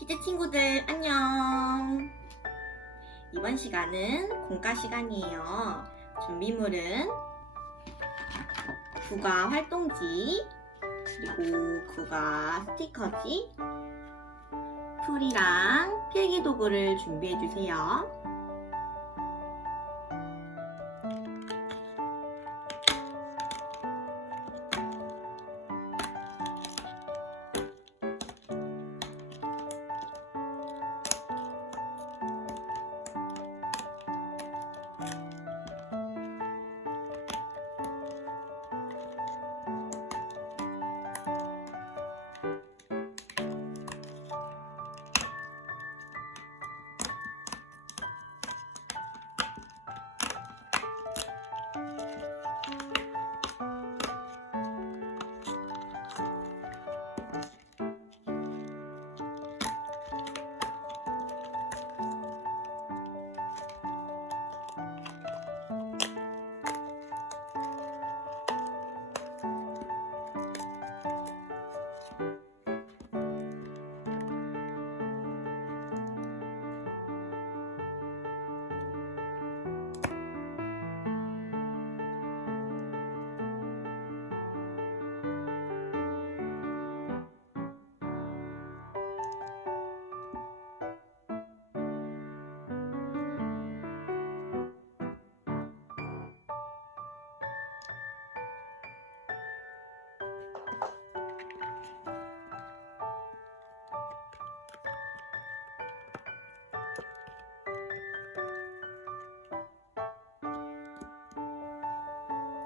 키즈 친구들 안녕. 이번 시간은 공과 시간이에요. 준비물은 국어 활동지, 그리고 국어 스티커지, 풀이랑 필기 도구를 준비해 주세요.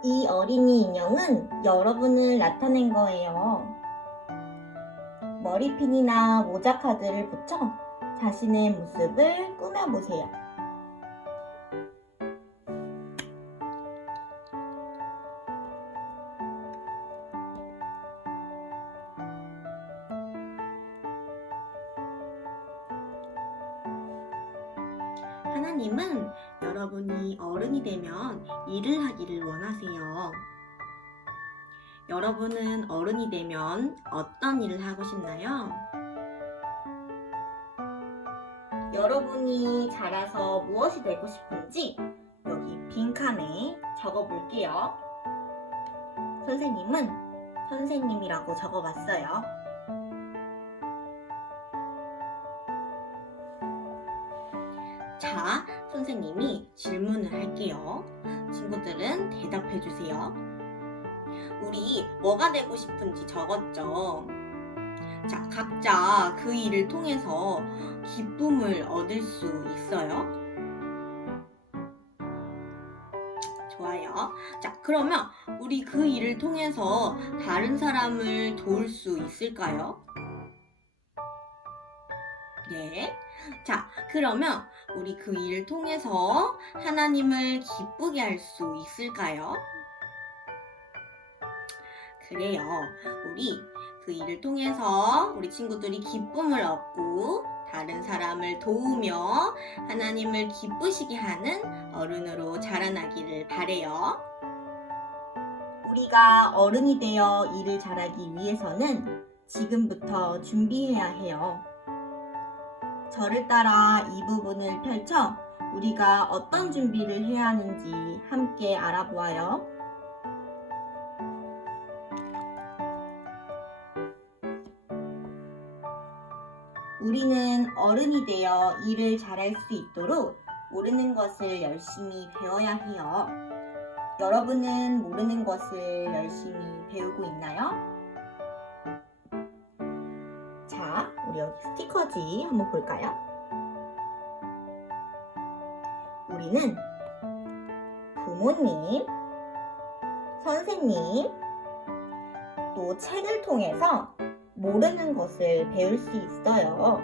이 어린이 인형은 여러분을 나타낸 거예요. 머리핀이나 모자 카드를 붙여 자신의 모습을 꾸며보세요. 하나님은 여러분이 어른이 되면 일을 하기를 원하세요. 여러분은 어른이 되면 어떤 일을 하고 싶나요? 여러분이 자라서 무엇이 되고 싶은지 여기 빈칸에 적어 볼게요. 선생님은 선생님이라고 적어 봤어요. 자, 선생님이 질문을 할게요. 친구들은 대답해 주세요. 우리 뭐가 되고 싶은지 적었죠? 자, 각자 그 일을 통해서 기쁨을 얻을 수 있어요? 좋아요. 자, 그러면 우리 그 일을 통해서 다른 사람을 도울 수 있을까요? 네. 자, 그러면 우리 그 일을 통해서 하나님을 기쁘게 할 수 있을까요? 그래요. 우리 그 일을 통해서 우리 친구들이 기쁨을 얻고 다른 사람을 도우며 하나님을 기쁘시게 하는 어른으로 자라나기를 바래요. 우리가 어른이 되어 일을 잘하기 위해서는 지금부터 준비해야 해요. 저를 따라 이 부분을 펼쳐 우리가 어떤 준비를 해야 하는지 함께 알아보아요. 우리는 어른이 되어 일을 잘할 수 있도록 모르는 것을 열심히 배워야 해요. 여러분은 모르는 것을 열심히 배우고 있나요? 우리 여기 스티커지 한번 볼까요? 우리는 부모님, 선생님, 또 책을 통해서 모르는 것을 배울 수 있어요.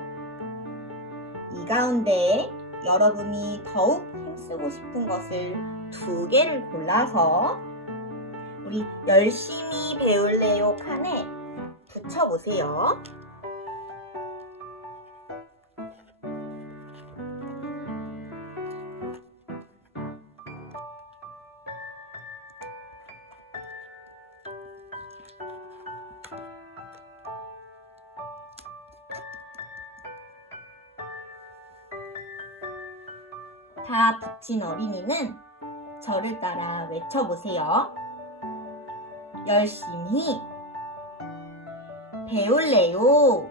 이 가운데 여러분이 더욱 힘쓰고 싶은 것을 두 개를 골라서 우리 열심히 배울래요 칸에 붙여보세요. 다 붙인 어린이는 저를 따라 외쳐보세요. 열심히 배울래요.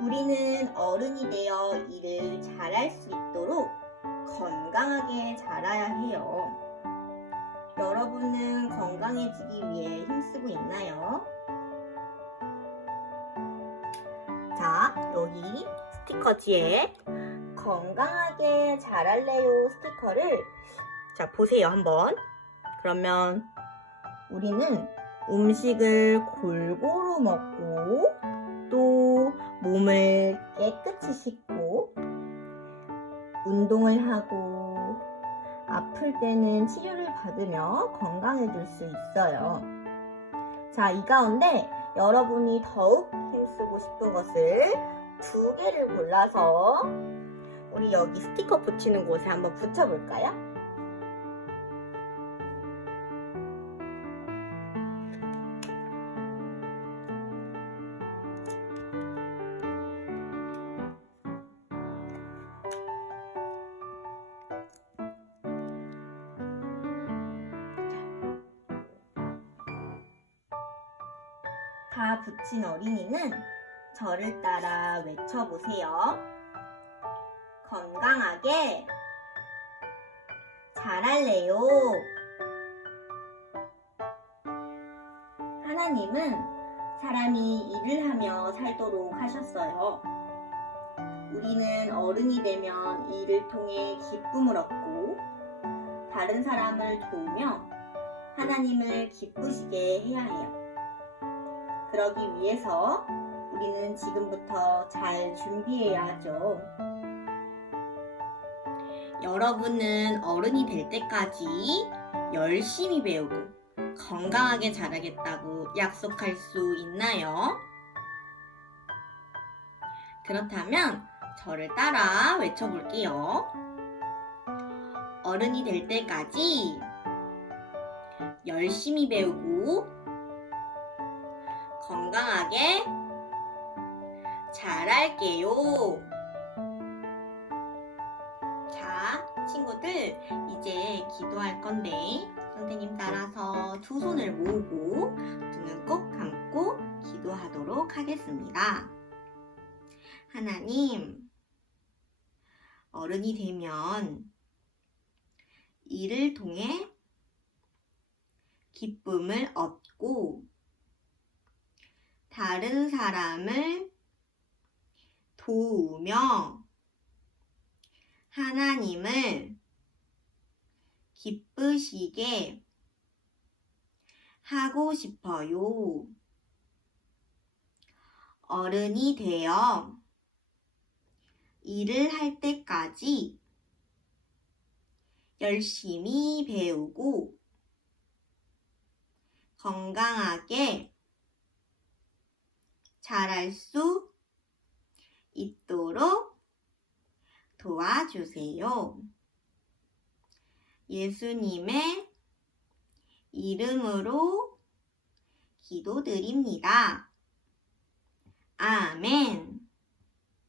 우리는 어른이 되어 일을 잘할 수 있도록 건강하게 자라야 해요. 여러분은 건강해지기 위해 힘쓰고 있나요? 자, 여기 스티커지에 건강하게 자랄래요 스티커를 자, 보세요, 한번. 그러면 우리는 음식을 골고루 먹고 또 몸을 깨끗이 씻고 운동을 하고 아플 때는 치료를 받으며 건강해질 수 있어요. 자, 이 가운데 여러분이 더욱 힘쓰고 싶은 것을 두 개를 골라서 우리 여기 스티커 붙이는 곳에 한번 붙여볼까요? 다 붙인 어린이는 저를 따라 외쳐보세요. 건강하게 잘할래요. 하나님은 사람이 일을 하며 살도록 하셨어요. 우리는 어른이 되면 일을 통해 기쁨을 얻고 다른 사람을 도우며 하나님을 기쁘시게 해야 해요. 그러기 위해서 우리는 지금부터 잘 준비해야 하죠. 여러분은 어른이 될 때까지 열심히 배우고 건강하게 자라겠다고 약속할 수 있나요? 그렇다면 저를 따라 외쳐볼게요. 어른이 될 때까지 열심히 배우고 건강하게 잘할게요. 자, 친구들, 이제 기도할 건데, 선생님 따라서 두 손을 모으고, 눈을 꼭 감고 기도하도록 하겠습니다. 하나님, 어른이 되면 일을 통해 기쁨을 얻고, 다른 사람을 도우며 하나님을 기쁘시게 하고 싶어요. 어른이 되어 일을 할 때까지 열심히 배우고 건강하게 잘할 수 있도록 도와주세요. 예수님의 이름으로 기도드립니다. 아멘.